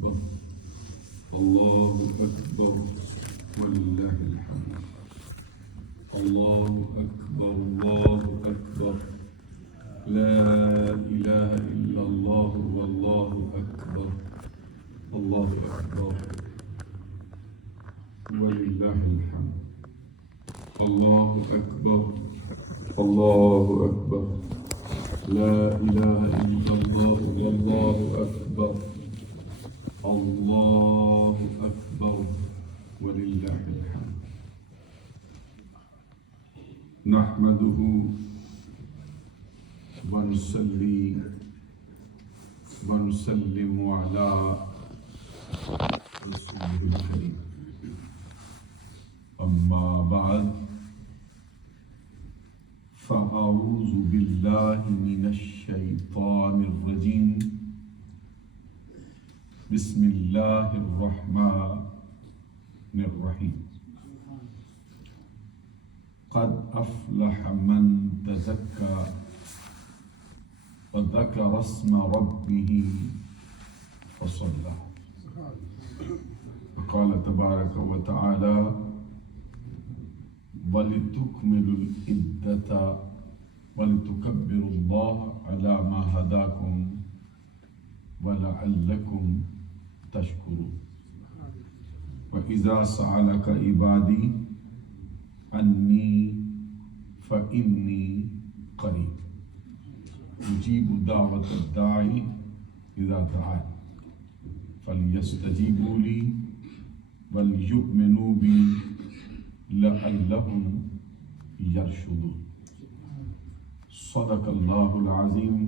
أكبر الله أكبر ولله الحمد الله أكبر الله أكبر لا إله إلا الله والله أكبر الله أكبر ولله الحمد الله أكبر الله أكبر لا إله إلا الله والله أكبر الله أكبر ولله الحمد نحمده ونصلي ونسلم على رسوله الكريم أما بعد فأعوذ بالله من الشيطان الرجيم بسم الله الرحمن الرحيم قد أفلح من تزكى وذكر اسم ربه فصلى وقال تبارك وتعالى وَلِتُكْمِلُوا الْعِدَّةَ وَلِتُكَبِّرُوا اللَّهَ عَلَى مَا هَدَاكُمْ وَلَعَلَّكُمْ تَشْكُرُونَ وَإِذَا سَأَلَكَ عِبَادِي عَنِّي فَإِنِّي قَرِيبٌ أُجِيبُ دَعْوَةَ الدَّاعِ إِذَا دَعَانِ فَلْيَسْتَجِيبُوا لِي وَلْيُؤْمِنُوا بِي لعلهم يرشدون صدق الله العظيم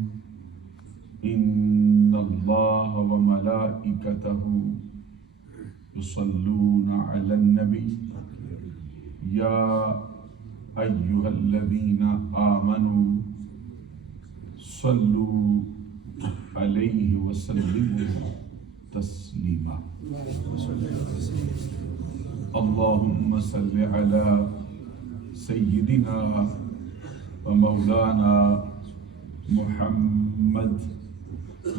إن الله وملائكته يصلون على النبي يا أيها الذين آمنوا صلوا عليه وسلموا تسليما اللهم صل على سيدنا ومولانا محمد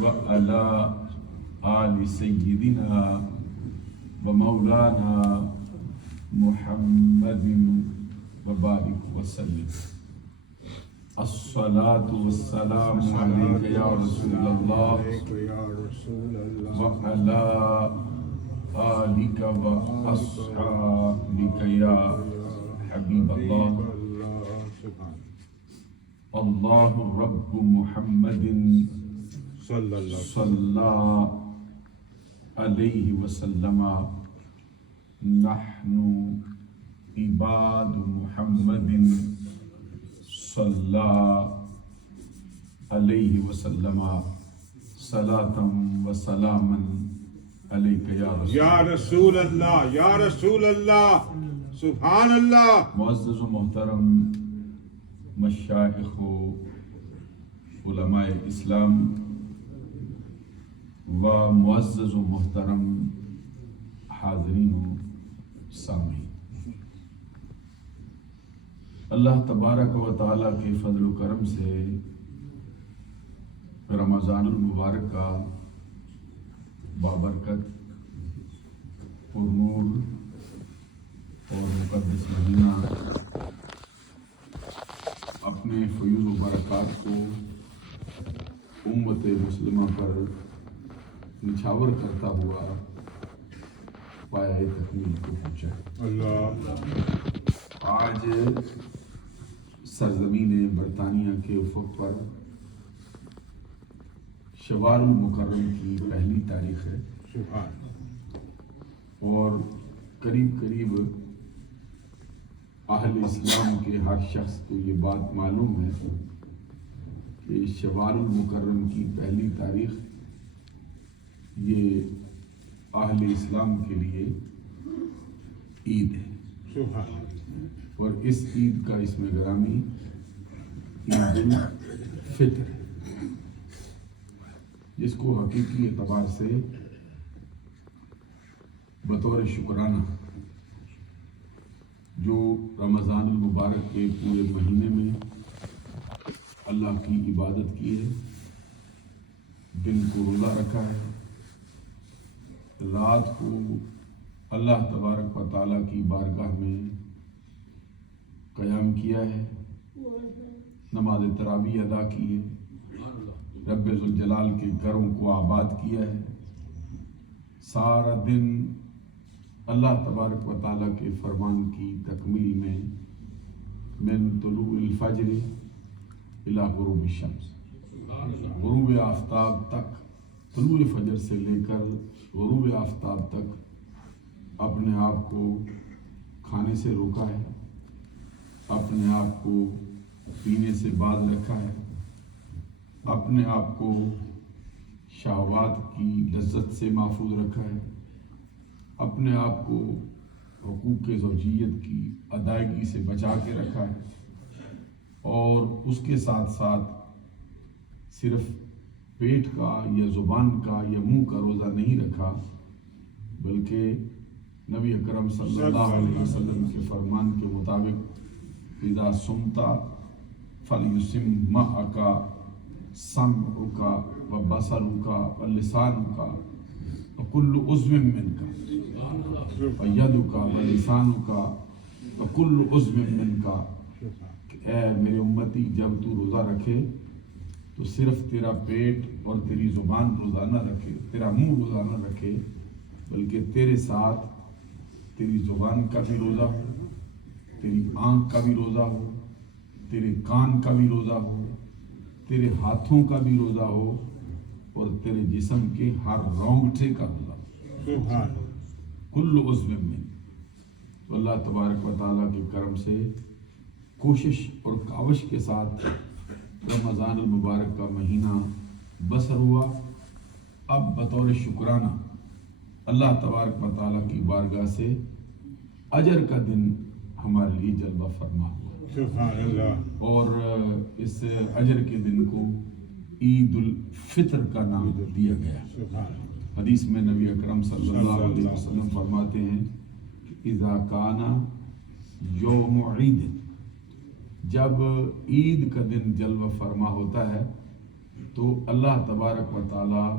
وعلى آل سيدنا ومولانا محمد وبارك وسلم الصلاة والسلام عليك يا رسول الله وعلى آلك وأصحابك يا حبيب الله الله رب محمد صلى عليه وسلم نحن عباد محمد صلى عليه وسلم صلاة وسلاما یا رسول اللہ یا رسول اللہ سبحان اللہ. معزز و محترم مشائخ و علماء اسلام و معزز و محترم حاضرین و سامعین، اللہ تبارک و تعالیٰ کے فضل و کرم سے رمضان المبارک کا بابرکت پرنور اور مقدس مہینہ اپنے فیوض و برکات کو امت مسلمہ پر نچھاور کرتا ہوا پایہ تکمیل کو پہنچا. آج سرزمین برطانیہ کے افق پر شوال المکرم کی پہلی تاریخ ہے اور قریب قریب اہل اسلام کے ہر شخص کو یہ بات معلوم ہے کہ شوال المکرم کی پہلی تاریخ یہ اہل اسلام کے لیے عید ہے اور اس عید کا اسم گرامی عید الفطر ہے، جس کو حقیقی اعتبار سے بطور شکرانہ جو رمضان المبارک کے پورے مہینے میں اللہ کی عبادت کی ہے، دل کو روزہ رکھا ہے، رات کو اللہ تبارک و تعالیٰ کی بارگاہ میں قیام کیا ہے، نماز تراویح ادا کی ہے، رب ذوالجلال کے گھروں کو آباد کیا ہے، سارا دن اللہ تبارک و تعالیٰ کے فرمان کی تکمیل میں من طلوع الفجر الی غروب الشمس، غروب آفتاب تک، طلوع فجر سے لے کر غروب آفتاب تک اپنے آپ کو کھانے سے روکا ہے، اپنے آپ کو پینے سے باز رکھا ہے، اپنے آپ کو شہوات کی لذت سے محفوظ رکھا ہے، اپنے آپ کو حقوق زوجیت کی ادائیگی سے بچا کے رکھا ہے، اور اس کے ساتھ ساتھ صرف پیٹ کا یا زبان کا یا منہ کا روزہ نہیں رکھا، بلکہ نبی اکرم صلی اللہ علیہ وسلم کے فرمان کے مطابق اذا صمت فلیسم معک سمعک و بصرک و لسانک و کل عضو منک و یدک و لسانک و کل عضو منک، اے میرے امتی جب تو روزہ رکھے تو صرف تیرا پیٹ اور تیری زبان روزہ نہ رکھے، تیرا منہ روزہ نہ رکھے، بلکہ تیرے ساتھ تیری زبان کا بھی روزہ ہو، تیری آنکھ کا بھی روزہ ہو، تیرے کان کا بھی روزہ ہو، تیرے ہاتھوں کا بھی روزہ ہو، اور تیرے جسم کے ہر رونگٹے کا روزہ ہو، کل عضو من۔ تو اللہ تبارک و تعالیٰ کے کرم سے کوشش اور کاوش کے ساتھ رمضان المبارک کا مہینہ بسر ہوا۔ اب بطور شکرانہ اللہ تبارک و تعالیٰ کی بارگاہ سے اجر کا دن ہمارے لیے جلوہ فرما ہوا، سبحان اللہ، اور اس اجر کے دن کو عید الفطر کا نام دیا گیا۔ حدیث میں نبی اکرم صلی اللہ علیہ وسلم فرماتے ہیں کہ اذا کان یوم عید، جب عید کا دن جلوہ فرما ہوتا ہے تو اللہ تبارک و تعالیٰ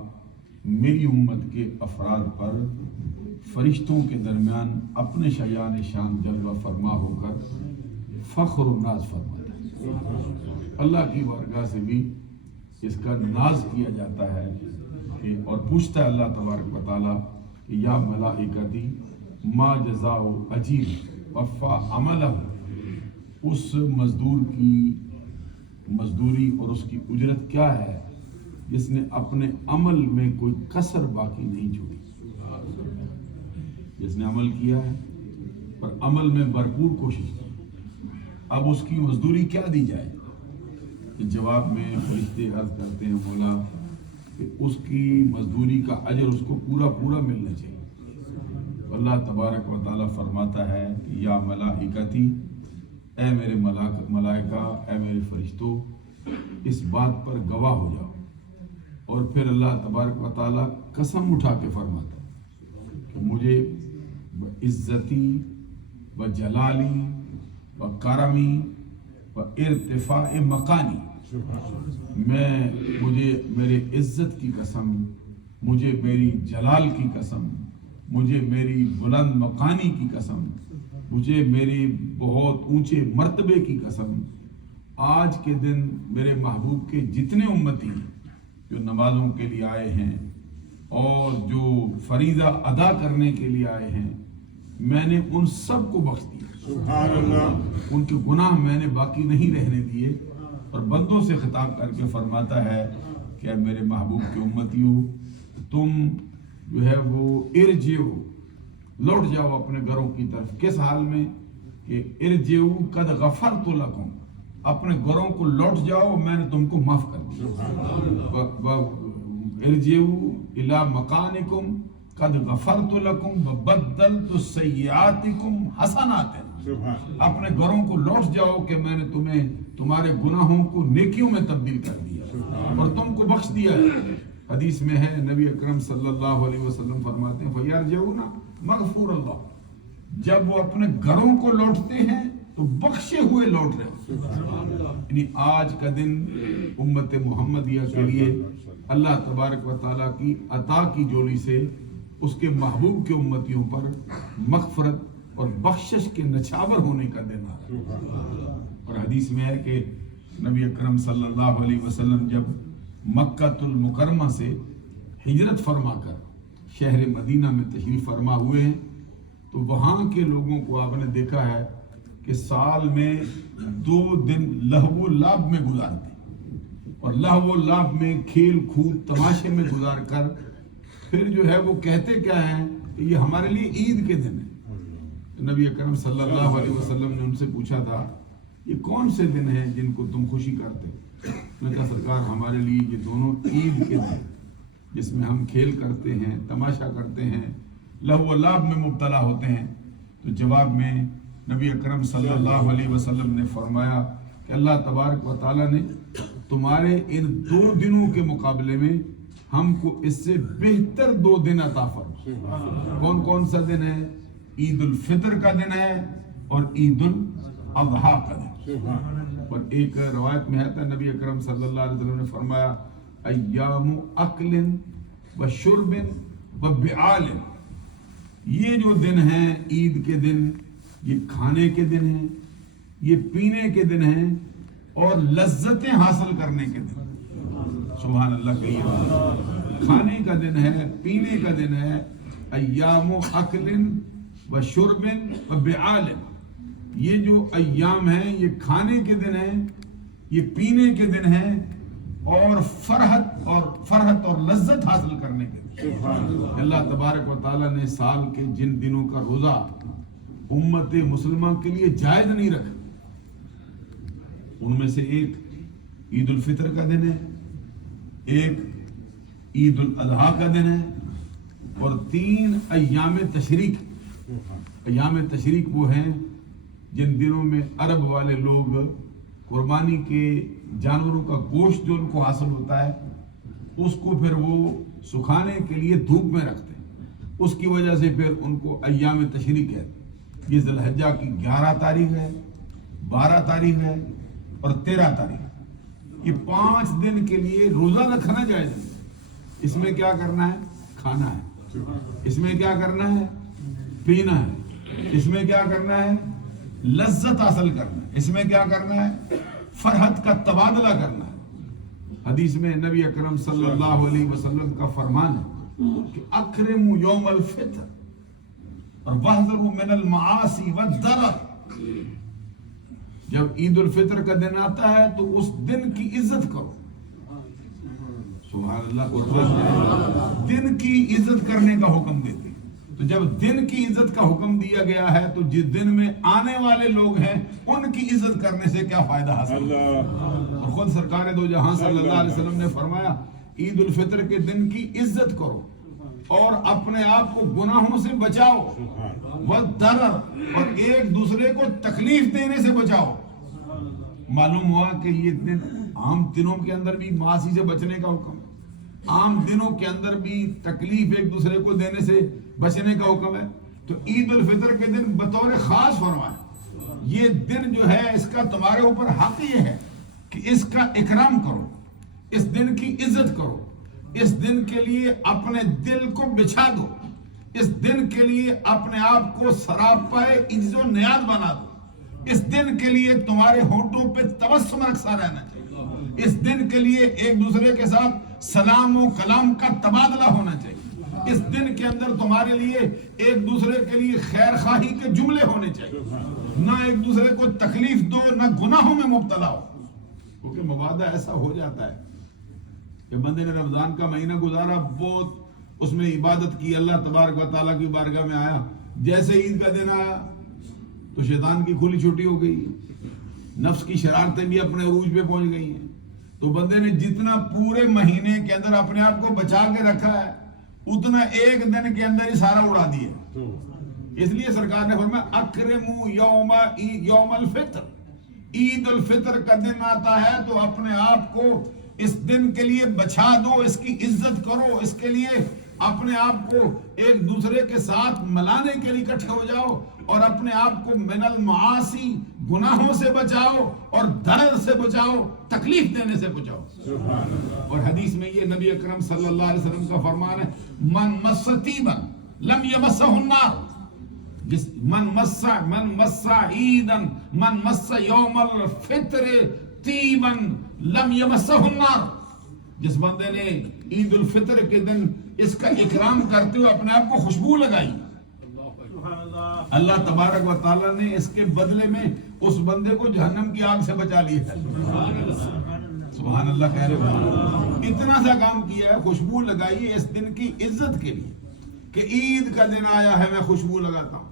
میری امت کے افراد پر فرشتوں کے درمیان اپنے شایان شان جلوہ فرما ہو کر فخر و ناز فرماتا ہے۔ اللہ کی بارگاہ سے بھی اس کا ناز کیا جاتا ہے اور پوچھتا ہے اللہ تبارک و تعالیٰ کہ یا ملائکتی ما جزاء اجیر وفا عملہ، اس مزدور کی مزدوری اور اس کی اجرت کیا ہے جس نے اپنے عمل میں کوئی کسر باقی نہیں چھوڑی، جس نے عمل کیا ہے پر عمل میں بھرپور کوشش کی، اب اس کی مزدوری کیا دی جائے؟ جواب میں فرشتے عرض کرتے ہیں مولا کہ اس کی مزدوری کا اجر اس کو پورا پورا ملنا چاہیے۔ اللہ تبارک و تعالیٰ فرماتا ہے کہ یا ملائکتی، اے میرے ملائکہ، اے میرے فرشتوں، اس بات پر گواہ ہو جاؤ۔ اور پھر اللہ تبارک و تعالیٰ قسم اٹھا کے فرماتا ہے کہ مجھے عزتی و جلالی و کرمی و ارتفاع مکانی، مجھے میرے عزت کی قسم، مجھے میری جلال کی قسم، مجھے میری بلند مکانی کی قسم، مجھے میری بہت اونچے مرتبے کی قسم، آج کے دن میرے محبوب کے جتنے امتی ہیں جو نمازوں کے لیے آئے ہیں اور جو فریضہ ادا کرنے کے لیے آئے ہیں، میں نے ان سب کو بخش دیا، سبحان اللہ، ان کے گناہ میں نے باقی نہیں رہنے دیے، اور بندوں سے خطاب کر کے فرماتا ہے کہ اے میرے محبوب کے امتیوں، تم جو ہے وہ ارجعو، لوٹ جاؤ اپنے گھروں کی طرف۔ کس حال میں؟ کہ ارجعو قد غفرت لکم، اپنے گھروں کو لوٹ جاؤ، میں نے تم کو معاف کر دیا۔ ارجعو الی مکانکم قد غفرت لکم وبدلت سیئاتکم حسنات، اپنے گھروں کو لوٹ جاؤ کہ میں نے تمہیں تمہارے گناہوں کو نیکیوں میں تبدیل کر دیا اور تم کو بخش دیا ہے۔ حدیث میں ہے نبی اکرم صلی اللہ علیہ وسلم فرماتے ہیں فَيَرْجِعُونَ مغفور اللہ، جب وہ اپنے گھروں کو لوٹتے ہیں تو بخشے ہوئے لوٹ رہے ہیں۔ یعنی آج کا دن امت محمدیہ کے لیے اللہ تبارک و تعالیٰ کی عطا کی جولی سے اس کے محبوب کے امتیوں پر مغفرت اور بخشش کے نچھاور ہونے کا دن آ رہا ہے۔ اور حدیث میں ہے کہ نبی اکرم صلی اللہ علیہ وسلم جب مکہ المکرمہ سے ہجرت فرما کر شہر مدینہ میں تشریف فرما ہوئے ہیں تو وہاں کے لوگوں کو آپ نے دیکھا ہے کہ سال میں 2 دن لہو و لعب میں گزارتے اور لہو و لعب میں کھیل کود تماشے میں گزار کر پھر جو ہے وہ کہتے کیا ہیں کہ یہ ہمارے لیے عید کے دن ہے۔ نبی اکرم صلی اللہ علیہ وسلم نے ان سے پوچھا تھا یہ کون سے دن ہیں جن کو تم خوشی کرتے؟ میں نے کہا سرکار ہمارے لیے یہ دونوں عید کے دن جس میں ہم کھیل کرتے ہیں تماشا کرتے ہیں لہو و لعب میں مبتلا ہوتے ہیں۔ تو جواب میں نبی اکرم صلی اللہ علیہ وسلم نے فرمایا کہ اللہ تبارک و تعالیٰ نے تمہارے ان 2 دنوں کے مقابلے میں ہم کو اس سے بہتر 2 دن عطا فرمایا۔ کون کون سا دن ہے؟ عید الفطر کا دن ہے اور عید الاضحیٰ کا دن۔ اور ایک روایت میں ہے نبی اکرم صلی اللہ علیہ وسلم نے فرمایا ایام اکل و شرب و بعال، یہ جو دن ہیں عید کے دن یہ کھانے کے دن ہیں، یہ پینے کے دن ہیں اور لذتیں حاصل کرنے کے دن۔ سبحان اللہ کہیے، کھانے کا دن ہے، پینے کا دن ہے، ایام اکل و شرب و بعال، یہ جو ایام ہیں یہ کھانے کے دن ہیں، یہ پینے کے دن ہیں اور فرحت اور لذت حاصل کرنے کے دن۔ اللہ تبارک و تعالیٰ نے سال کے جن دنوں کا روزہ امت مسلمہ کے لیے جائز نہیں رکھا ان میں سے ایک عید الفطر کا دن ہے، ایک عید الاضحیٰ کا دن ہے اور 3 ایام تشریق۔ ایام تشریق وہ ہیں جن دنوں میں عرب والے لوگ قربانی کے جانوروں کا گوشت جو ان کو حاصل ہوتا ہے اس کو پھر وہ سکھانے کے لیے دھوپ میں رکھتے ہیں، اس کی وجہ سے پھر ان کو ایام تشریق ہے۔ یہ ذی الحجہ کی 11 تاریخ ہے، 12 تاریخ ہے اور 13 تاریخ، یہ 5 دن کے لیے روزہ رکھنا جائز ہے۔ اس میں کیا کرنا ہے؟ کھانا ہے۔ اس میں کیا کرنا ہے؟ پینا ہے۔ اس میں کیا کرنا ہے؟ لذت حاصل کرنا ہے۔ اس میں کیا کرنا ہے؟ فرحت کا تبادلہ کرنا ہے۔ حدیث میں نبی اکرم صلی اللہ علیہ وسلم کا فرمان ہے کہ اکرموا یوم الفطر اور واحذروا من المعاصی والضرر، جب عید الفطر کا دن آتا ہے تو اس دن کی عزت کرو۔ سبحان اللہ، دن کی عزت کرنے کا حکم دیتے۔ تو جب دن کی عزت کا حکم دیا گیا ہے تو جس دن میں آنے والے لوگ ہیں ان کی عزت کرنے سے کیا فائدہ حاصل؟ اور خود سرکار دو جہاں صلی اللہ علیہ وسلم نے فرمایا عید الفطر کے دن کی عزت کرو اور اپنے آپ کو گناہوں سے بچاؤ، والضرر، اور ایک دوسرے کو تکلیف دینے سے بچاؤ۔ معلوم ہوا کہ یہ دن عام دنوں کے اندر بھی معاصی سے بچنے کا حکم ہے، عام دنوں کے اندر بھی تکلیف ایک دوسرے کو دینے سے بچنے کا حکم ہے، تو عید الفطر کے دن بطور خاص فرمایا یہ دن جو ہے اس کا تمہارے اوپر حق یہ ہے کہ اس کا اکرام کرو، اس دن کی عزت کرو، اس دن کے لیے اپنے دل کو بچھا دو، اس دن کے لیے اپنے آپ کو سراپائے عز و نیاز بنا دو، اس دن کے لیے تمہارے ہونٹوں پہ تبسم رکھتا رہنا چاہیے، اس دن کے لیے ایک دوسرے کے ساتھ سلام و کلام کا تبادلہ ہونا چاہیے، اس دن کے اندر تمہارے لیے ایک دوسرے کے لیے خیر خواہی کے جملے ہونے چاہیے، نہ ایک دوسرے کو تکلیف دو، نہ گناہوں میں مبتلا ہو، کیونکہ مبادہ ایسا ہو جاتا ہے کہ بندے نے رمضان کا مہینہ گزارا، بہت اس میں عبادت کی، اللہ تبارک و تعالیٰ کی بارگاہ میں آیا، جیسے عید کا دن آیا تو شیطان کی کھلی چھٹی ہو گئی، نفس کی شرارتیں بھی اپنے عروج پہ پہنچ گئی ہیں، تو بندے نے جتنا پورے مہینے کے اندر اپنے آپ کو بچا کے رکھا ہے اتنا ایک دن کے اندر ہی سارا اڑا دیا۔ اس لیے سرکار نے فرمایا اکرموا یوم الفطر، عید الفطر کا دن آتا ہے تو اپنے آپ کو اس دن کے لیے بچا دو، اس کی عزت کرو، اس کے لیے اپنے آپ کو ایک دوسرے کے ساتھ ملانے کے لیے اکٹھے ہو جاؤ اور اپنے آپ کو من المعاصی گناہوں سے بچاؤ اور درد سے بچاؤ، تکلیف دینے سے بچاؤ۔ اور حدیث میں یہ نبی اکرم صلی اللہ علیہ وسلم کا فرمان ہے، من مس طیبا لم یمسہ النار، من مس عیدا، من مس یوم الفطر طیبا لم یمسہ النار، جس بندے نے عید الفطر کے دن اس کا اکرام کرتے ہوئے اپنے آپ کو خوشبو لگائی، اللہ تبارک و تعالیٰ نے اس کے بدلے میں اس بندے کو جہنم کی آگ سے بچا لیا ہے۔ سبحان اللہ کہہ رہے ہو، اتنا سا کام کیا ہے، خوشبو لگائی ہے اس دن کی عزت کے لیے کہ عید کا دن آیا ہے میں خوشبو لگاتا ہوں،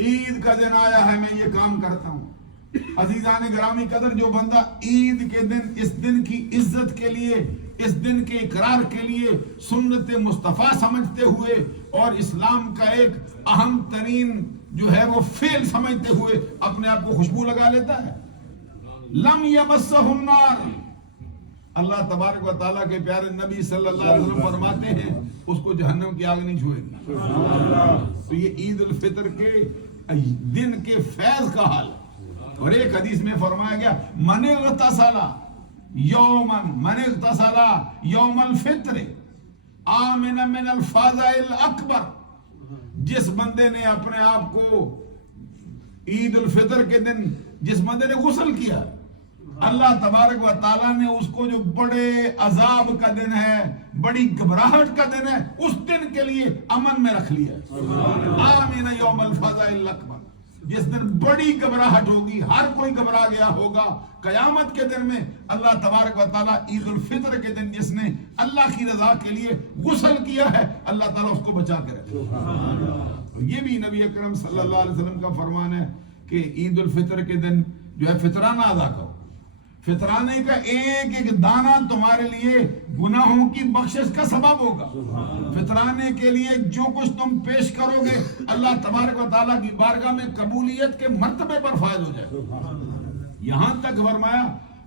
عید کا دن آیا ہے میں یہ کام کرتا ہوں۔ عزیزان گرامی قدر، جو بندہ عید کے دن اس دن کی عزت کے لیے، اس دن کے اقرار کے لیے سنت مصطفیٰ سمجھتے ہوئے اور اسلام کا ایک اہم ترین جو ہے وہ فعل سمجھتے ہوئے اپنے آپ کو خوشبو لگا لیتا ہے، لم یمسہ النار، اللہ تبارک و تعالیٰ کے پیارے نبی صلی اللہ علیہ وسلم فرماتے ہیں اس کو جہنم کی آگ نہیں چھوئے گی۔ تو یہ عید الفطر کے دن کے فیض کا حال ہے۔ اور ایک حدیث میں فرمایا گیا، من اغتسل یوم الفطر آمن من الفزع الاکبر، جس بندے نے اپنے آپ کو عید الفطر کے دن جس بندے نے غسل کیا، اللہ تبارک و تعالیٰ نے اس کو جو بڑے عذاب کا دن ہے، بڑی گھبراہٹ کا دن ہے، اس دن کے لیے امن میں رکھ لیا۔ آمین یوم الفزع الاکبر، جس دن بڑی گھبراہٹ ہوگی، ہر کوئی گھبرا گیا ہوگا، قیامت کے دن میں اللہ تبارک و تعالیٰ عید الفطر کے دن جس نے اللہ کی رضا کے لیے غسل کیا ہے، اللہ تعالیٰ اس کو بچا کے رکھے۔ یہ بھی نبی اکرم صلی اللہ علیہ وسلم کا فرمان ہے کہ عید الفطر کے دن جو ہے فطرانہ ادا کرو، فطرانے کا ایک ایک دانہ تمہارے لیے گناہوں کی بخشش کا سبب ہوگا۔ فطرانے کے لیے جو کچھ تم پیش کرو گے اللہ تبارک و تعالیٰ کی بارگاہ میں قبولیت کے مرتبے پر فائز ہو جائے۔ یہاں تک فرمایا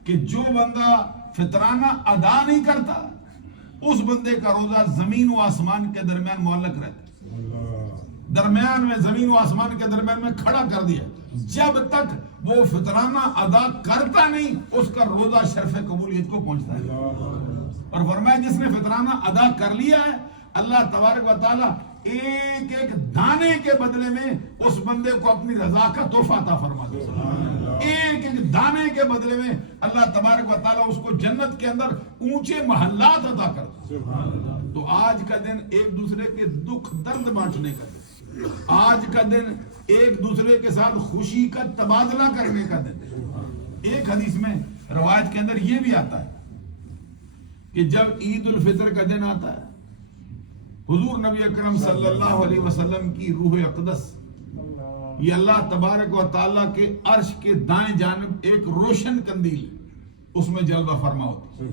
کہ جو بندہ فطرانہ ادا نہیں کرتا اس بندے کا روزہ زمین و آسمان کے درمیان معلق رہتا ہے، درمیان میں زمین و آسمان کے درمیان میں کھڑا کر دیا، جب تک وہ فطرانہ ادا کرتا نہیں اس کا روزہ شرف قبولیت کو پہنچتا ہے۔ اور فرمایا جس نے فطرانہ ادا کر لیا ہے اللہ تبارک و تعالیٰ ایک ایک دانے کے بدلے میں اس بندے کو اپنی رضا کا تحفہ عطا فرماتا ہے، ایک ایک دانے کے بدلے میں اللہ تبارک و تعالیٰ اس کو جنت کے اندر اونچے محلات عطا کرتا ہے۔ تو آج کا دن ایک دوسرے کے دکھ درد بانٹنے کا دن، آج کا دن ایک دوسرے کے ساتھ خوشی کا تبادلہ کرنے کا دن۔ ایک حدیث میں روایت کے اندر یہ بھی آتا ہے کہ جب عید الفطر کا دن آتا ہے، حضور نبی اکرم صلی اللہ علیہ وسلم کی روح اقدس یہ اللہ تبارک و تعالیٰ کے عرش کے دائیں جانب ایک روشن قندیل اس میں جلوہ فرما ہوتی ہے۔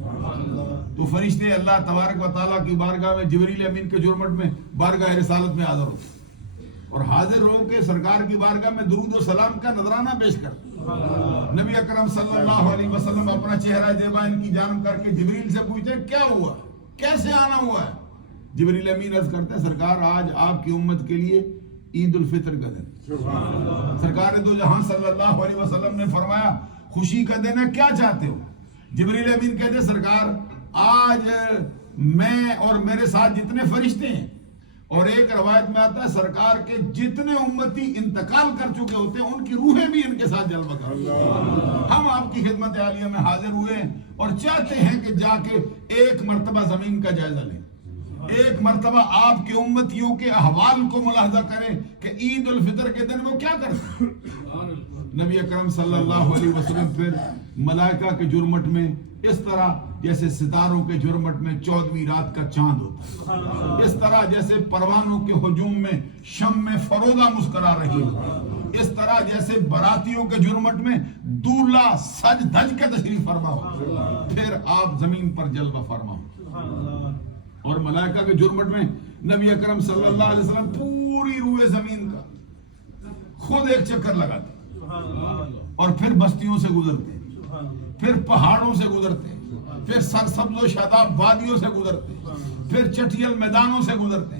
تو فرشتے اللہ تبارک و تعالیٰ کی بارگاہ میں جبریل امین کے جرمٹ میں بارگاہ رسالت میں حاضر ہوتے اور حاضر ہو کے سرکار کی بارگاہ میں درود و سلام کا نذرانہ پیش کرتے۔ نبی اکرم صلی اللہ علیہ وسلم اپنا چہرہ زیبا ان کی جانب کر کے جبریل سے پوچھتے کیا ہوا، کیسے آنا ہوا ہے؟ جبریل امین عرض کرتے سرکار آج آپ کی امت کے لیے عید الفطر کا دن، سرکار دو جہاں صلی اللہ علیہ وسلم نے فرمایا خوشی کا دن ہے، کیا چاہتے ہو؟ جبریل امین کہتے سرکار آج میں اور میرے ساتھ جتنے فرشتے ہیں، اور ایک روایت میں آتا ہے سرکار کے جتنے امتی انتقال کر چکے ہوتے ہیں ان کی روحیں بھی ان کے ساتھ جلوہ کرتی ہیں، ہم آپ کی خدمت عالیہ میں حاضر ہوئے اور چاہتے ہیں کہ جا کے ایک مرتبہ زمین کا جائزہ لیں، ایک مرتبہ آپ کے امتیوں کے احوال کو ملاحظہ کریں کہ عید الفطر کے دن وہ کیا کرتے ہیں۔ نبی اکرم صلی اللہ علیہ وسلم پھر ملائکہ کے جرمٹ میں اس طرح جیسے ستاروں کے جرمٹ میں 14ویں رات کا چاند ہوتا ہے، اس طرح جیسے پروانوں کے ہجوم میں شمع فروزہ مسکرا رہی ہے، اس طرح جیسے براتیوں کے جرمٹ میں دولہا سج دھج کے تشریف فرما ہو، پھر آپ زمین پر جلوہ فرما ہو۔ اور ملائکہ کے جرمٹ میں نبی اکرم صلی اللہ علیہ وسلم پوری روئے زمین کا خود ایک چکر لگاتے اور پھر بستیوں سے گزرتے، پھر پہاڑوں سے گزرتے، پھر سرسبز و شاداب وادیوں سے گزرتے، پھر چٹیل میدانوں سے گزرتے،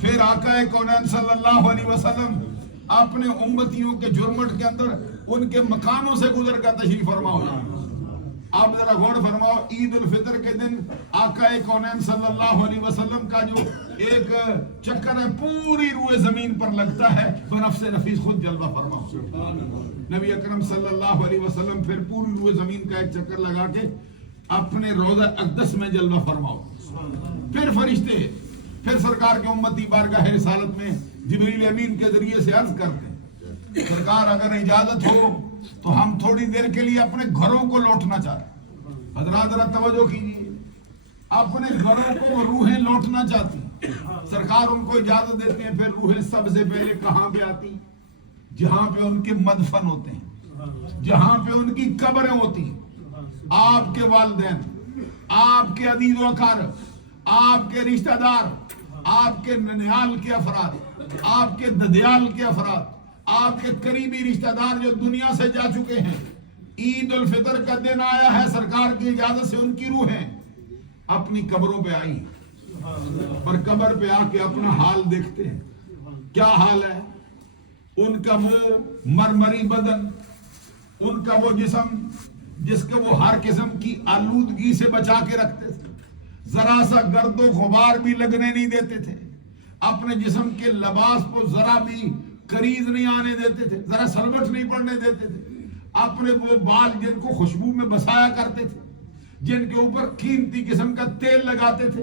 پھر آقا کونین صلی اللہ علیہ وسلم اپنے امتیوں کے جرمٹ کے اندر ان کے مکانوں سے گزر کر تشریف فرما ہو جائے. آپ ذرا غور فرماؤ، عید الفطر کے دن آقا کونین صلی اللہ علیہ وسلم کا جو ایک چکر ہے پوری روئے زمین پر لگتا ہے، بنفس نفیس خود جلوہ فرماؤ. نبی اکرم صلی اللہ علیہ وسلم پھر پوری روئے زمین کا ایک چکر لگا کے اپنے روضہ اقدس میں جلوہ فرماؤ. پھر فرشتے، پھر سرکار کے امتی بارگاہ رسالت میں جبریل امین کے ذریعے سے عرض کرتے ہیں، سرکار اگر اجازت ہو تو ہم تھوڑی دیر کے لیے اپنے گھروں کو لوٹنا چاہتے ہیں. حضرات ذرا توجہ کیجیے، اپنے گھروں کو وہ روحیں لوٹنا چاہتی ہیں. سرکار ان کو اجازت دیتے ہیں. پھر روحیں سب سے پہلے کہاں پہ آتی؟ جہاں پہ ان کے مدفن ہوتے ہیں، جہاں پہ ان کی قبریں ہوتی ہیں. آپ کے والدین، آپ کے عزیز و اقارب، آپ کے رشتہ دار، آپ کے ننیال کے افراد، آپ کے ددیال کے افراد، آپ کے قریبی رشتہ دار جو دنیا سے جا چکے ہیں، عید الفطر کا دن آیا ہے، سرکار کی اجازت سے ان کی روحیں اپنی قبروں پہ آئی اور قبر پہ آ کے اپنا حال دیکھتے ہیں. کیا حال ہے ان کا؟ وہ مرمری بدن، ان کا وہ جسم جس کے وہ ہر قسم کی آلودگی سے بچا کے رکھتے تھے، ذرا سا گرد و غبار بھی لگنے نہیں دیتے تھے، اپنے جسم کے لباس کو ذرا بھی قریض نہیں آنے دیتے تھے، ذرا سلوٹ نہیں پڑنے دیتے تھے. اپنے وہ بال جن کو خوشبو میں بسایا کرتے تھے، جن کے اوپر قیمتی قسم کا تیل لگاتے تھے،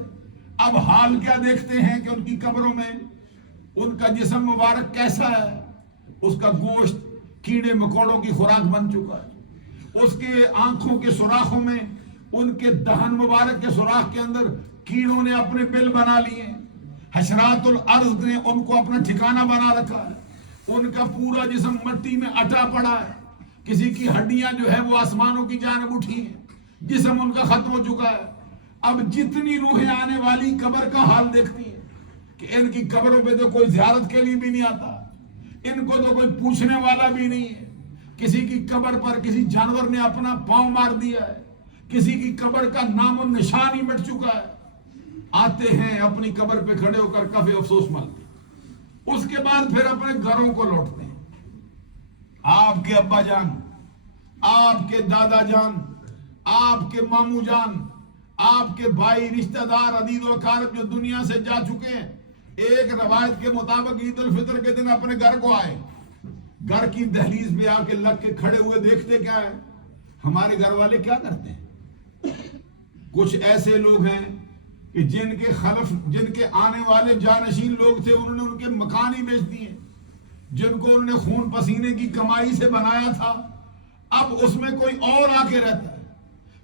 اب حال کیا دیکھتے ہیں کہ ان کی قبروں میں ان کا جسم مبارک کیسا ہے؟ اس کا گوشت کیڑے مکوڑوں کی خوراک بن چکا ہے. اس کے آنکھوں کے سوراخوں میں، ان کے دہن مبارک کے سوراخ کے اندر کیڑوں نے اپنے بل بنا لیے ہیں. حشرات الارض نے ان کو اپنا ٹھکانہ بنا رکھا ہے. ان کا پورا جسم مٹی میں اٹا پڑا ہے. کسی کی ہڈیاں جو ہے وہ آسمانوں کی جانب اٹھی ہیں. جسم ان کا ختم ہو چکا ہے. اب جتنی روحیں آنے والی قبر کا حال دیکھتی ہیں کہ ان کی قبروں پہ تو کوئی زیارت کے لیے بھی نہیں آتا، ان کو تو کوئی پوچھنے والا بھی نہیں ہے. کسی کی قبر پر کسی جانور نے اپنا پاؤں مار دیا ہے، کسی کی قبر کا نام و نشان ہی مٹ چکا ہے. آتے ہیں اپنی قبر پہ کھڑے ہو کر کفے افسوس ملتے، اس کے بعد پھر اپنے گھروں کو لوٹتے ہیں. آپ کے ابا جان، آپ کے دادا جان، آپ کے ماموں جان، آپ کے بھائی، رشتہ دار، عزیز و اقارب جو دنیا سے جا چکے ہیں، ایک روایت کے مطابق عید الفطر کے دن اپنے گھر کو آئے، گھر کی دہلیز پہ آ کے لگ کے کھڑے ہوئے دیکھتے کیا ہے؟ ہمارے گھر والے کیا کرتے ہیں؟ کچھ ایسے لوگ ہیں کہ جن کے خلف، جن کے آنے والے جانشین لوگ تھے، انہوں نے ان کے مکان ہی بیچ دیے، جن کو انہوں نے خون پسینے کی کمائی سے بنایا تھا، اب اس میں کوئی اور آ کے رہتا ہے.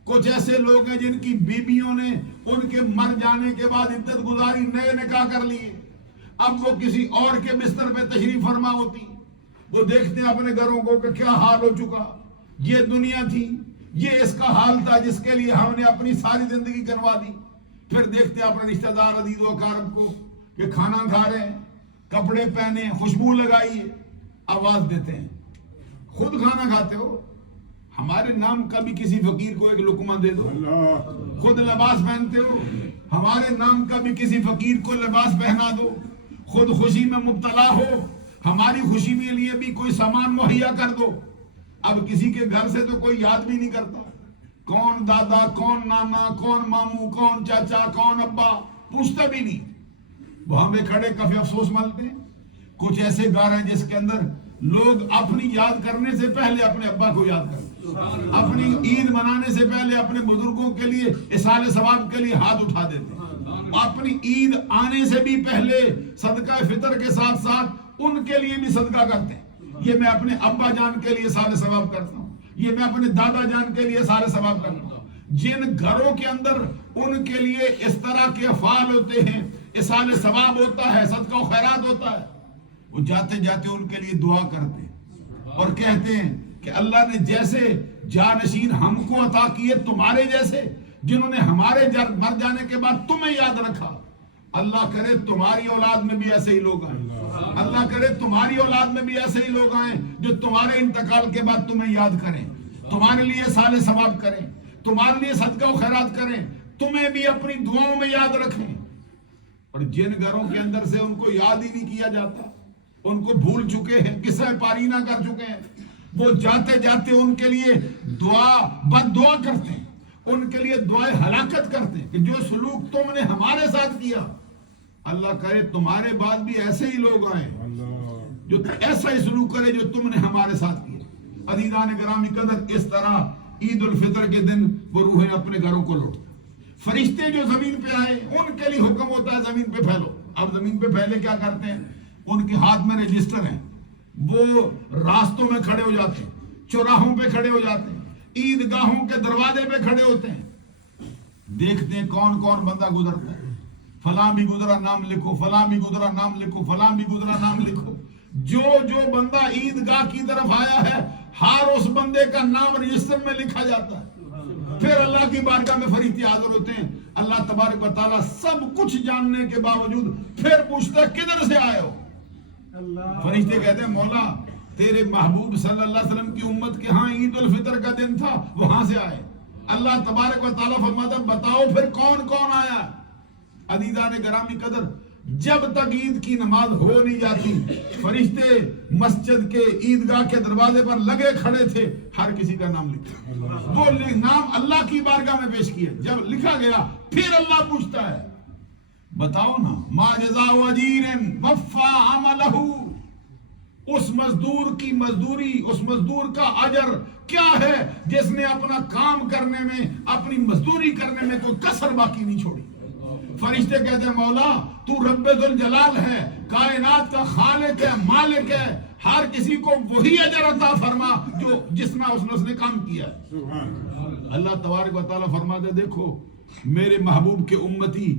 کچھ ایسے لوگ ہیں جن کی بیویوں نے ان کے مر جانے کے بعد عدت گزاری، نئے نکاح کر لیے، اب وہ کسی اور کے بستر پہ تشریف فرما ہوتی. وہ دیکھتے ہیں اپنے گھروں کو کہ کیا حال ہو چکا. یہ دنیا تھی، یہ اس کا حال تھا جس کے لیے ہم نے اپنی ساری زندگی کروا دی. پھر دیکھتے ہیں اپنے رشتہ دار، عزیز و اقارب کو کہ کھانا کھا رہے ہیں، کپڑے پہنے، خوشبو لگائی ہے، آواز دیتے ہیں. خود کھانا کھاتے ہو، ہمارے نام کا بھی کسی فقیر کو ایک لقمہ دے دو. خود لباس پہنتے ہو، ہمارے نام کا بھی کسی فقیر کو لباس پہنا دو. خود خوشی میں مبتلا ہو، ہماری خوشی کے لیے بھی کوئی سامان مہیا کر دو. اب کسی کے گھر سے تو کوئی یاد بھی نہیں کرتا، کون دادا، کون نانا، کون ماموں، کون چاچا، کون ابا، پوچھتا بھی نہیں. وہاں پہ کھڑے کفے افسوس ملتے ہیں. کچھ ایسے گھر ہیں جس کے اندر لوگ اپنی یاد کرنے سے پہلے اپنے ابا کو یاد کرتے، اپنی عید منانے سے پہلے اپنے بزرگوں کے لیے اصالِ ثواب کے لیے ہاتھ اٹھا دیتے ہیں، اپنی عید آنے سے بھی پہلے صدقہ فطر کے ساتھ ساتھ ان کے لیے بھی صدقہ کرتے ہیں. یہ میں اپنے ابا جان کے لیے اصالِ ثواب کرتا ہوں، یہ میں اپنے دادا جان کے لیے اصالِ ثواب کرتا ہوں. جن گھروں کے اندر ان کے لیے اس طرح کے افعال ہوتے ہیں، اصالِ ثواب ہوتا ہے، صدقہ و خیرات ہوتا ہے، وہ جاتے جاتے ان کے لیے دعا کرتے ہیں اور کہتے ہیں کہ اللہ نے جیسے جانشین ہم کو عطا کیے تمہارے جیسے، جنہوں نے ہمارے مر جانے کے بعد تمہیں یاد رکھا، اللہ کرے تمہاری اولاد میں بھی ایسے ہی لوگ آئیں. اللہ کرے تمہاری اولاد میں بھی ایسے ہی لوگ آئیں جو تمہارے انتقال کے بعد تمہیں یاد کریں، تمہارے لیے صالح ثواب کریں، تمہارے لیے صدقہ و خیرات کریں، تمہیں بھی اپنی دعاؤں میں یاد رکھیں. اور جن گھروں کے اندر سے ان کو یاد ہی نہیں کیا جاتا، ان کو بھول چکے ہیں، قصہ پارینہ کر چکے ہیں، وہ جاتے جاتے ان کے لیے بد دعا کرتے ہیں، ان کے لیے دعائیں ہلاکت کرتے ہیں کہ جو سلوک تم نے ہمارے ساتھ کیا، اللہ کرے تمہارے بعد بھی ایسے ہی لوگ آئیں جو ایسا ہی سلوک کرے جو تم نے ہمارے ساتھ کیا۔ عزیزان گرامی قدر، اس طرح عید الفطر کے دن وہ روحیں اپنے گھروں کو لوٹتے، فرشتے جو زمین پہ آئے ان کے لیے حکم ہوتا ہے زمین پہ پھیلو۔ اب زمین پہ پھیلے کیا کرتے ہیں؟ ان کے ہاتھ میں رجسٹر ہیں، وہ راستوں میں کھڑے ہو جاتے ہیں، چوراہوں پہ کھڑے ہو جاتے ہیں، عیدگاہوں کے دروازے پہ کھڑے ہوتے ہیں، دیکھتے ہیں کون کون بندہ گزرتا ہے، فلاں بھی گزرا نام لکھو، فلاں بھی گزرا نام لکھو، فلاں بھی گزرا نام لکھو۔ جو بندہ عیدگاہ کی طرف آیا ہے ہر اس بندے کا نام رجسٹر میں لکھا جاتا ہے۔ پھر اللہ کی بارگاہ میں فرشتے حاضر ہوتے ہیں، اللہ تبارک و تعالیٰ سب کچھ جاننے کے باوجود پھر پوچھتا ہے کدھر سے آئے ہو؟ فرشتے کہتے ہیں مولا تیرے محبوب صلی اللہ علیہ وسلم کی امت کے ہاں عید الفطر کا دن تھا، وہاں سے آئے۔ اللہ تبارک و تعالیٰ فرماتا ہے بتاؤ پھر کون کون آیا؟ عزیزان گرامی قدر، جب تک عید کی نماز ہو نہیں جاتی فرشتے مسجد کے عیدگاہ کے دروازے پر لگے کھڑے تھے، ہر کسی کا نام لکھا، وہ نام اللہ کی بارگاہ میں پیش کیا۔ جب لکھا گیا پھر اللہ پوچھتا ہے بتاؤ نا ما جزاء اجیر وفى عملہ، اس مزدور کی مزدوری، اس مزدور کا اجر کیا ہے جس نے اپنا کام کرنے میں، اپنی مزدوری کرنے میں کوئی کسر باقی نہیں چھوڑی۔ فرشتے کہتے ہیں مولا تو رب ذوالجلال ہے، کائنات کا خالق ہے، مالک ہے، ہر کسی کو وہی اجر عطا فرما جو جس میں اس نے کام کیا ہے۔ اللہ تبارک و تعالیٰ فرماتے دیکھو میرے محبوب کے امتی،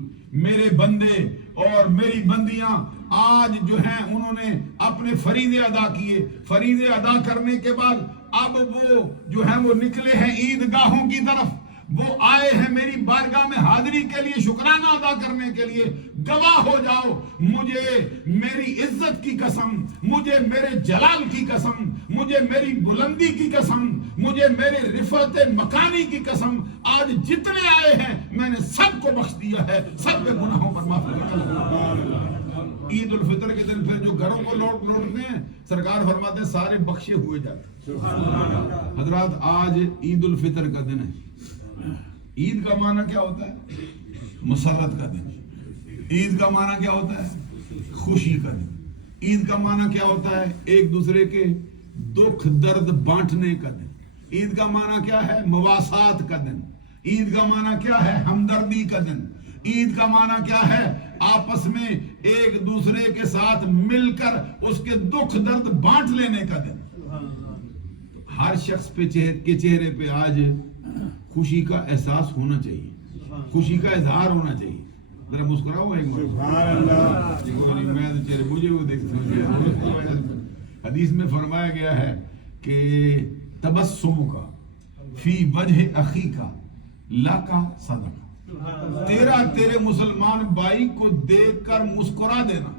میرے بندے اور میری بندیاں آج جو ہیں انہوں نے اپنے فریضے ادا کیے، فریضے ادا کرنے کے بعد اب وہ جو ہیں وہ نکلے ہیں عیدگاہوں کی طرف، وہ آئے ہیں میری بارگاہ میں حاضری کے لیے، شکرانہ ادا کرنے کے لیے۔ گواہ ہو جاؤ مجھے میری عزت کی قسم، مجھے میرے جلال کی قسم، مجھے میری بلندی کی قسم، مجھے میرے رفعت مکانی کی قسم، آج جتنے آئے ہیں میں نے سب کو بخش دیا ہے، سب کے گناہوں پر معاف کیا۔ عید الفطر کے دن پھر جو گھروں کو لوٹتے ہیں سرکار فرماتے ہیں سارے بخشے ہوئے جاتے ہیں۔ حضرات آج عید الفطر کا دن ہے۔ عید کا معنی کیا ہوتا ہے؟ مسرت کا دن۔ عید کا معنی کیا ہوتا ہے؟ خوشی کا دن۔ عید کا معنی کیا ہوتا ہے؟ ایک دوسرے کے دکھ درد بانٹنے کا دن۔ عید کا معنی کیا ہے؟ مواسات کا دن۔ عید کا معنی کیا ہے؟ ہمدردی کا دن۔ عید کا معنی کیا ہے؟ آپس میں ایک دوسرے کے ساتھ مل کر اس کے دکھ درد بانٹ لینے کا دن۔ ہر شخص کے چہرے پہ آج خوشی کا احساس ہونا چاہیے، خوشی کا اظہار ہونا چاہیے۔ ذرا مسکراؤ ایک بار، میں تو چہرے مجھے وہ دیکھتا ہوں۔ حدیث میں فرمایا گیا ہے کہ تبسم کا فی وجہ اخی کا لا کا صدقہ، تیرے مسلمان بھائی کو دیکھ کر مسکرا دینا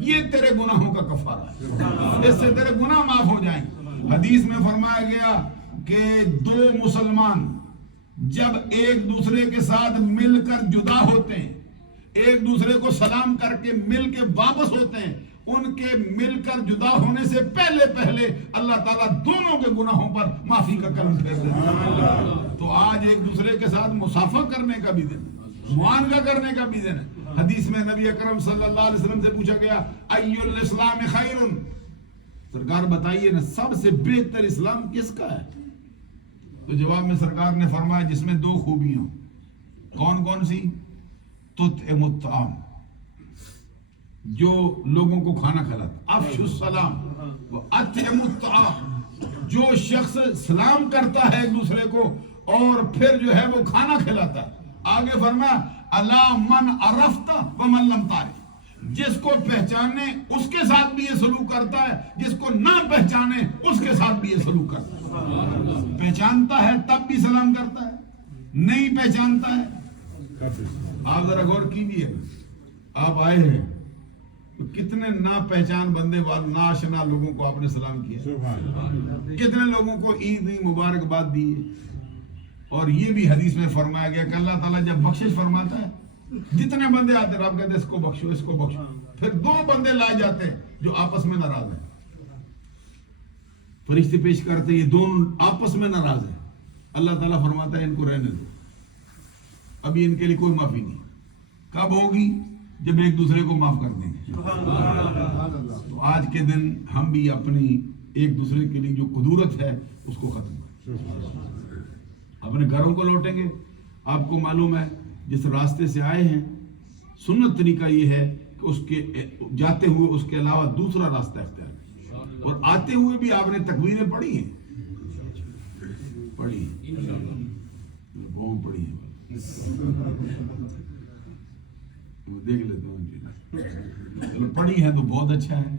یہ تیرے گناہوں کا کفارہ ہے، اس سے تیرے گناہ معاف ہو جائیں۔ حدیث میں فرمایا گیا کہ دو مسلمان جب ایک دوسرے کے ساتھ مل کر جدا ہوتے ہیں، ایک دوسرے کو سلام کر کے مل کے واپس ہوتے ہیں، ان کے مل کر جدا ہونے سے پہلے اللہ تعالیٰ دونوں کے گناہوں پر معافی کا کرم پھیر دیتا ہے۔ تو آج ایک دوسرے کے ساتھ مصافحہ کرنے کا بھی دن، معانقہ کرنے کا بھی دن ہے۔ حدیث میں نبی اکرم صلی اللہ علیہ وسلم سے پوچھا گیا ای الاسلام خیر، سرکار بتائیے نا سب سے بہتر اسلام کس کا ہے؟ تو جواب میں سرکار نے فرمایا جس میں دو خوبیاں، کون کون سی؟ تطعم الطعام، جو لوگوں کو کھانا کھلاتا، افشوا السلام واطعموا الطعام، جو شخص سلام کرتا ہے ایک دوسرے کو اور پھر جو ہے وہ کھانا کھلاتا ہے۔ آگے فرمایا الا من عرفت ومن لم تعرف، جس کو پہچانے اس کے ساتھ بھی یہ سلوک کرتا ہے، جس کو نہ پہچانے اس کے ساتھ بھی یہ سلوک کرتا ہے۔ پہچانتا ہے تب بھی سلام کرتا ہے، نہیں پہچانتا ہے۔ آپ ذرا غور کیجیے، آپ آئے ہیں تو کتنے نا پہچان بندے والے ناشنا لوگوں کو آپ نے سلام کیا، کتنے لوگوں کو عید مبارکباد دی۔ اور یہ بھی حدیث میں فرمایا گیا کہ اللہ تعالیٰ جب بخشش فرماتا ہے جتنے بندے آتے ہیں آپ کہتے ہیں اس کو بخشو اس کو بخشو، پھر دو بندے لائے جاتے ہیں جو آپس میں ناراض ہیں، فرشتے پیش کرتے ہیں، یہ دونوں آپس میں ناراض ہیں، اللہ تعالیٰ فرماتا ہے ان کو رہنے دو، ابھی ان کے لیے کوئی معافی نہیں. کب ہوگی؟ جب ایک دوسرے کو معاف کر دیں گے. تو آج کے دن ہم بھی اپنی ایک دوسرے کے لیے جو قدورت ہے اس کو ختم کریں، اپنے گھروں کو لوٹیں گے. آپ کو معلوم ہے جس راستے سے آئے ہیں سنت طریقہ یہ ہے کہ اس کے جاتے ہوئے اس کے علاوہ دوسرا راستہ اختیار کریں، اور آتے ہوئے بھی آپ نے تکبیریں پڑھی ہیں، بہت پڑھی ہیں، دیکھ لیتا ہوں چلو پڑھی ہے تو بہت اچھا ہے.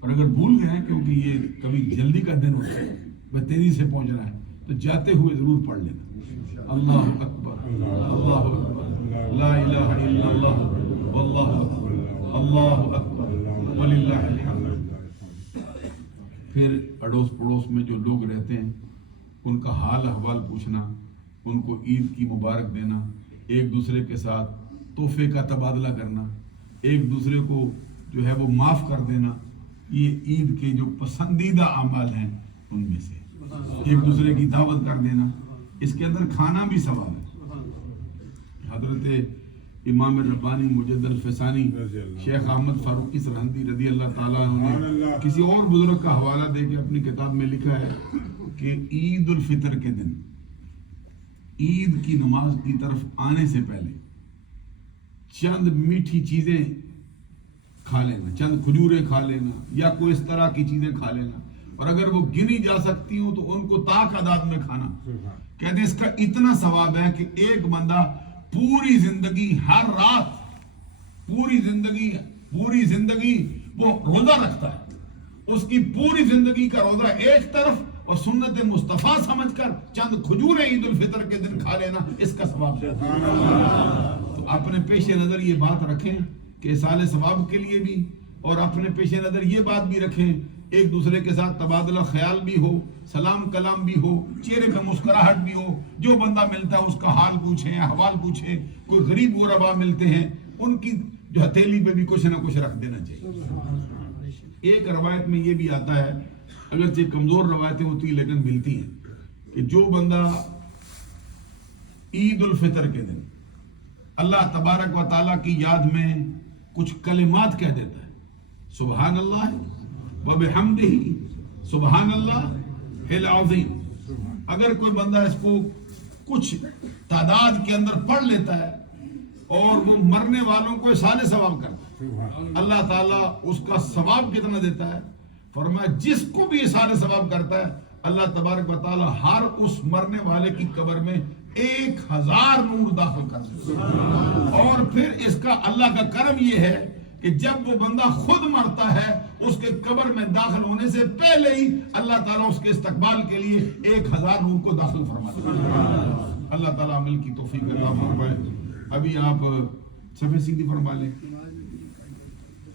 اور اگر بھول گئے ہیں کیونکہ یہ کبھی جلدی کا دن ہوتا ہے، میں تیزی سے پہنچ رہا ہے، تو جاتے ہوئے ضرور پڑھ لینا. اللہ اکبر، اللہ اکبر، لا الہ الا اللہ، واللہ اکبر، اللہ اکبر، وللہ الحمد. پھر اڑوس پڑوس میں جو لوگ رہتے ہیں ان کا حال احوال پوچھنا، ان کو عید کی مبارک دینا، ایک دوسرے کے ساتھ تحفے کا تبادلہ کرنا، ایک دوسرے کو جو ہے وہ معاف کر دینا، یہ عید کے جو پسندیدہ اعمال ہیں ان میں سے. ایک دوسرے کی دعوت کر دینا، اس کے اندر کھانا بھی ثواب ہے. حضرت امام ربانی مجد الفسانی شیخ احمد فاروقی سرہندی رضی اللہ تعالیٰ عنہ نے کسی اور بزرگ کا حوالہ دے کے اپنی کتاب میں لکھا ہے کہ عید الفطر کے دن عید کی نماز کی طرف آنے سے پہلے چند میٹھی چیزیں کھا لینا، چند کھجوریں کھا لینا یا کوئی اس طرح کی چیزیں کھا لینا، اور اگر وہ گنی جا سکتی ہوں تو ان کو تعداد میں کھانا. کہتے ہیں اس کا اتنا ثواب ہے کہ ایک بندہ پوری زندگی ہر رات پوری زندگی وہ روزہ رکھتا ہے، اس کی پوری زندگی کا روزہ ایک طرف، اور سنت مصطفیٰ سمجھ کر چند کھجوریں عید الفطر کے دن کھا لینا اس کا ثواب ہے. تو اپنے پیش نظر یہ بات رکھیں کہ اصال ثواب کے لیے بھی، اور اپنے پیش نظر یہ بات بھی رکھیں ایک دوسرے کے ساتھ تبادلہ خیال بھی ہو، سلام کلام بھی ہو، چہرے پہ مسکراہٹ بھی ہو، جو بندہ ملتا ہے اس کا حال پوچھیں، احوال پوچھیں. کوئی غریب غربا ملتے ہیں ان کی جو ہتھیلی پہ بھی کچھ نہ کچھ رکھ دینا چاہیے. ایک روایت میں یہ بھی آتا ہے، اگرچہ کمزور روایتیں ہوتی ہیں لیکن ملتی ہیں، کہ جو بندہ عید الفطر کے دن اللہ تبارک و تعالیٰ کی یاد میں کچھ کلمات کہہ دیتا ہے، سبحان اللہ وبحمدہ سبحان اللہ العظیم، اگر کوئی بندہ اس کو کچھ تعداد کے اندر پڑھ لیتا ہے اور وہ مرنے والوں کو اصال ثواب کرتا ہے، اللہ تعالیٰ اس کا ثواب کتنا دیتا ہے؟ فرمایا جس کو بھی اصال ثواب کرتا ہے اللہ تبارک و تعالیٰ ہر اس مرنے والے کی قبر میں 1000 نور داخل کر دیتا ہے. اور پھر اس کا اللہ کا کرم یہ ہے کہ جب وہ بندہ خود مرتا ہے اس کے قبر میں داخل ہونے سے پہلے ہی اللہ تعالیٰ اس کے استقبال کے لیے 1000 نور کو داخل فرماتا ہے. اللہ تعالیٰ عمل کی توفیق عطا فرمائے. ابھی آپ صفحے سیدھی فرما لیں.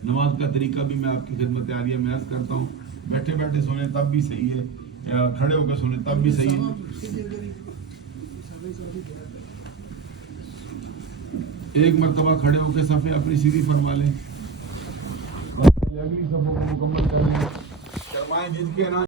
نماز کا طریقہ بھی میں آپ کی خدمت عالیہ میں عرض کرتا ہوں، بیٹھے بیٹھے سنیں تب بھی صحیح ہے، یا کھڑے ہو کے سنیں تب بھی صحیح ہے. ایک مرتبہ کھڑے ہو کے صفحے اپنی سیدھی فرما لیں، اگلی صفحوں کو مکمل کر لیں. شرمائیں جن کے نا